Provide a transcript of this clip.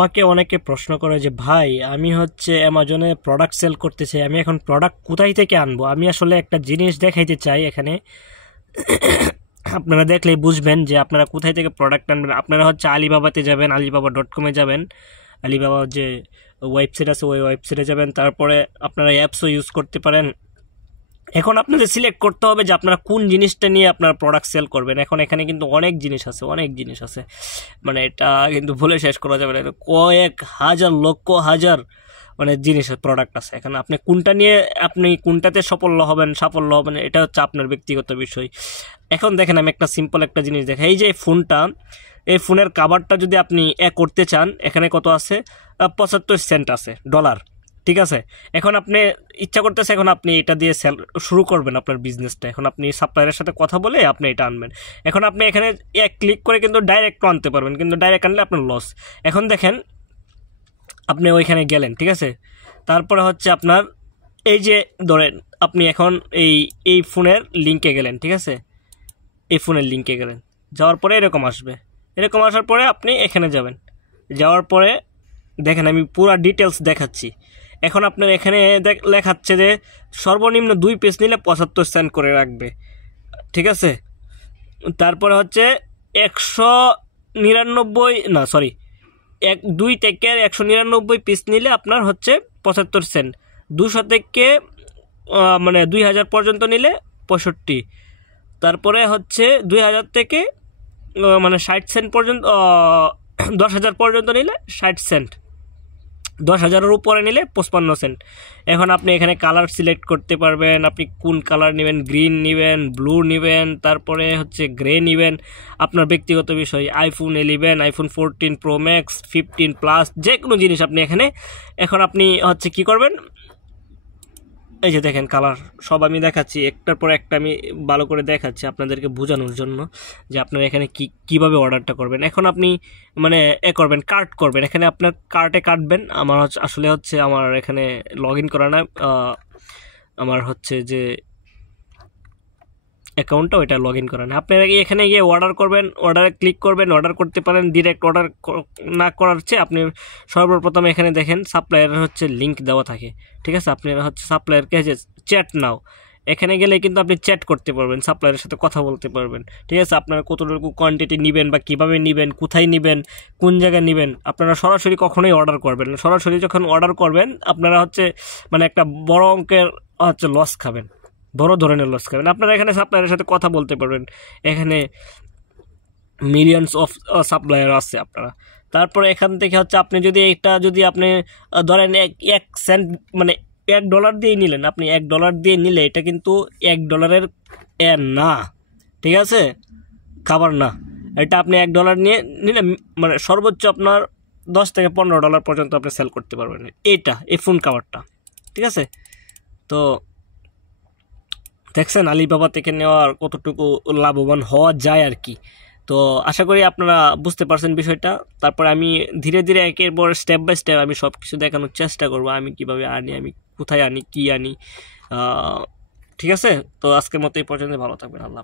আমাকে অনেকে প্রশ্ন করে যে ভাই আমি হচ্ছে অ্যামাজনে প্রোডাক্ট সেল করতে চাই, আমি এখন প্রোডাক্ট কোথায় থেকে আনবো? আমি আসলে একটা জিনিস দেখাইতে চাই এখানে। আপনারা দেখলেই বুঝবেন যে আপনারা কোথায় থেকে প্রোডাক্ট আনবেন। আপনারা হচ্ছে আলিবাবাতে যাবেন, alibaba.com-এ যাবেন, আলিবাবা যে ওয়েবসাইট আছে ওই ওয়েবসাইটে যাবেন, তারপরে আপনারা অ্যাপসও ইউজ করতে পারেন। এখন আপনাদের সিলেক্ট করতে হবে যে আপনারা কোন জিনিসটা নিয়ে আপনারা প্রোডাক্ট সেল করবেন। এখন এখানে কিন্তু অনেক জিনিস আছে, মানে এটা কিন্তু বলে শেষ করা যাবে না, কয়েক হাজার লক্ষ হাজার মানে জিনিস প্রোডাক্ট আছে। এখানে আপনি কোনটা নিয়ে আপনি কোনটাতে সাফল্য হবেন এটা হচ্ছে আপনার ব্যক্তিগত বিষয়। এখন দেখেন আমি একটা সিম্পল একটা জিনিস দেখাই। এই যে ফোনটা, এই ফোনের কাভারটা যদি আপনি করতে চান, এখানে কত আছে? 75 সেন্ট আছে, ডলার। ঠিক আছে, এখন আপনি ইচ্ছা করতেছে এখন আপনি এটা দিয়ে সেল শুরু করবেন আপনার বিজনেসটা। এখন আপনি সাপ্লায়ারের সাথে কথা বলে আপনি এটা আনবেন। এখন আপনি এখানে এক ক্লিক করে কিন্তু ডাইরেক্ট আনতে পারবেন, কিন্তু ডাইরেক্ট আনলে আপনার লস। এখন দেখেন আপনি ওইখানে গেলেন, ঠিক আছে, তারপরে হচ্ছে আপনার এই যে ধরেন আপনি এখন এই ফোনের লিঙ্কে গেলেন, ঠিক আছে, এই ফোনের লিঙ্কে গেলেন, যাওয়ার পরে এরকম আসবে। এরকম আসার পরে আপনি এখানে যাবেন, যাওয়ার পরে দেখেন আমি পুরো ডিটেলস দেখাচ্ছি। এখন আপনার এখানে লেখাচ্ছে যে সর্বনিম্ন 2 পিস নিলে 75 সেন্ট করে রাখবে, ঠিক আছে। তারপরে হচ্ছে 2 থেকে 199 পিস নিলে আপনার হচ্ছে 75 সেন্ট। 200 থেকে মানে 2000 পর্যন্ত নিলে 65। তারপরে হচ্ছে 2000 থেকে মানে 60 সেন্ট পর্যন্ত, 10,000 পর্যন্ত নিলে 60 সেন্ট, 10,000-এর উপরে নিলে 55 সেন্ট। এখন আপনি এখানে কালার সিলেক্ট করতে পারবেন, আপনি কোন কালার নেবেন, গ্রিন নেবেন, ব্লু নেবেন, তারপরে হচ্ছে গ্রে নেবেন, আপনার ব্যক্তিগত বিষয়। iPhone 11, iPhone 14 Pro Max, 15 plus, যে কোনো জিনিস আপনি এখানে। এখন আপনি হচ্ছে কি করবেন, এই যে দেখেন কালার সব আমি দেখাচ্ছি, একটার পর একটা আমি ভালো করে দেখাচ্ছি আপনাদেরকে বোঝানোর জন্য যে আপনারা এখানে কীভাবে অর্ডারটা করবেন। এখন আপনি মানে করবেন, কার্ট করবেন, এখানে আপনার কার্টে কাটবেন। আমার আসলে হচ্ছে আমার এখানে লগ ইন করা না, আমার হচ্ছে যে অ্যাকাউন্টটা ওইটা লগ ইন করা না। আপনারা এখানে গিয়ে অর্ডার করবেন, অর্ডারে ক্লিক করবেন, অর্ডার করতে পারেন। ডিরেক্ট অর্ডার না করার চেয়ে আপনি সর্বপ্রথম এখানে দেখেন সাপ্লায়ারের হচ্ছে লিঙ্ক দেওয়া থাকে, ঠিক আছে। আপনারা হচ্ছে সাপ্লায়ারকে যে চ্যাট নাও, এখানে গেলে কিন্তু আপনি চ্যাট করতে পারবেন, সাপ্লায়ারের সাথে কথা বলতে পারবেন, ঠিক আছে। আপনারা কতটুকু কোয়ান্টিটি নেবেন বা কীভাবে নেবেন, কোথায় নেবেন, কোন জায়গায় নেবেন, আপনারা সরাসরি কখনোই অর্ডার করবেন না। সরাসরি যখন অর্ডার করবেন আপনারা হচ্ছে মানে একটা বড় অঙ্কের হচ্ছে লস খাবেন, বড় ধরনের লস খাবেন। আপনারা এখানে সাপ্লায়ারের সাথে কথা বলতে পারবেন, এখানে মিলিয়নস অফ সাপ্লায়ার আছে আপনারা। তারপরে এখান থেকে হচ্ছে আপনি যদি এটা যদি আপনি ধরেন 1 সেন্ট মানে $1 দিয়ে নিলেন, আপনি $1 দিয়ে নিলে এটা কিন্তু $1 না, ঠিক আছে, খাবার না। এটা আপনি $1 নিয়ে নিলে মানে সর্বোচ্চ আপনার $10 থেকে $15 পর্যন্ত আপনি সেল করতে পারবেন এই ফোন কাভারটা, ঠিক আছে। তো দেখছেন আলিবাবা থেকে নেওয়ার কতটুকু লাভবান হওয়া যায় আর কি। তো আশা করি আপনারা বুঝতে পারছেন বিষয়টা। তারপর আমি ধীরে ধীরে একের পর স্টেপ বাই স্টেপ আমি সব কিছু দেখানোর চেষ্টা করব, আমি কিভাবে আনি, আমি কোথায় আনি, কি আনি, ঠিক আছে। তো আজকের মতো এই পর্যন্ত, ভালো থাকবেন, আল্লাহ।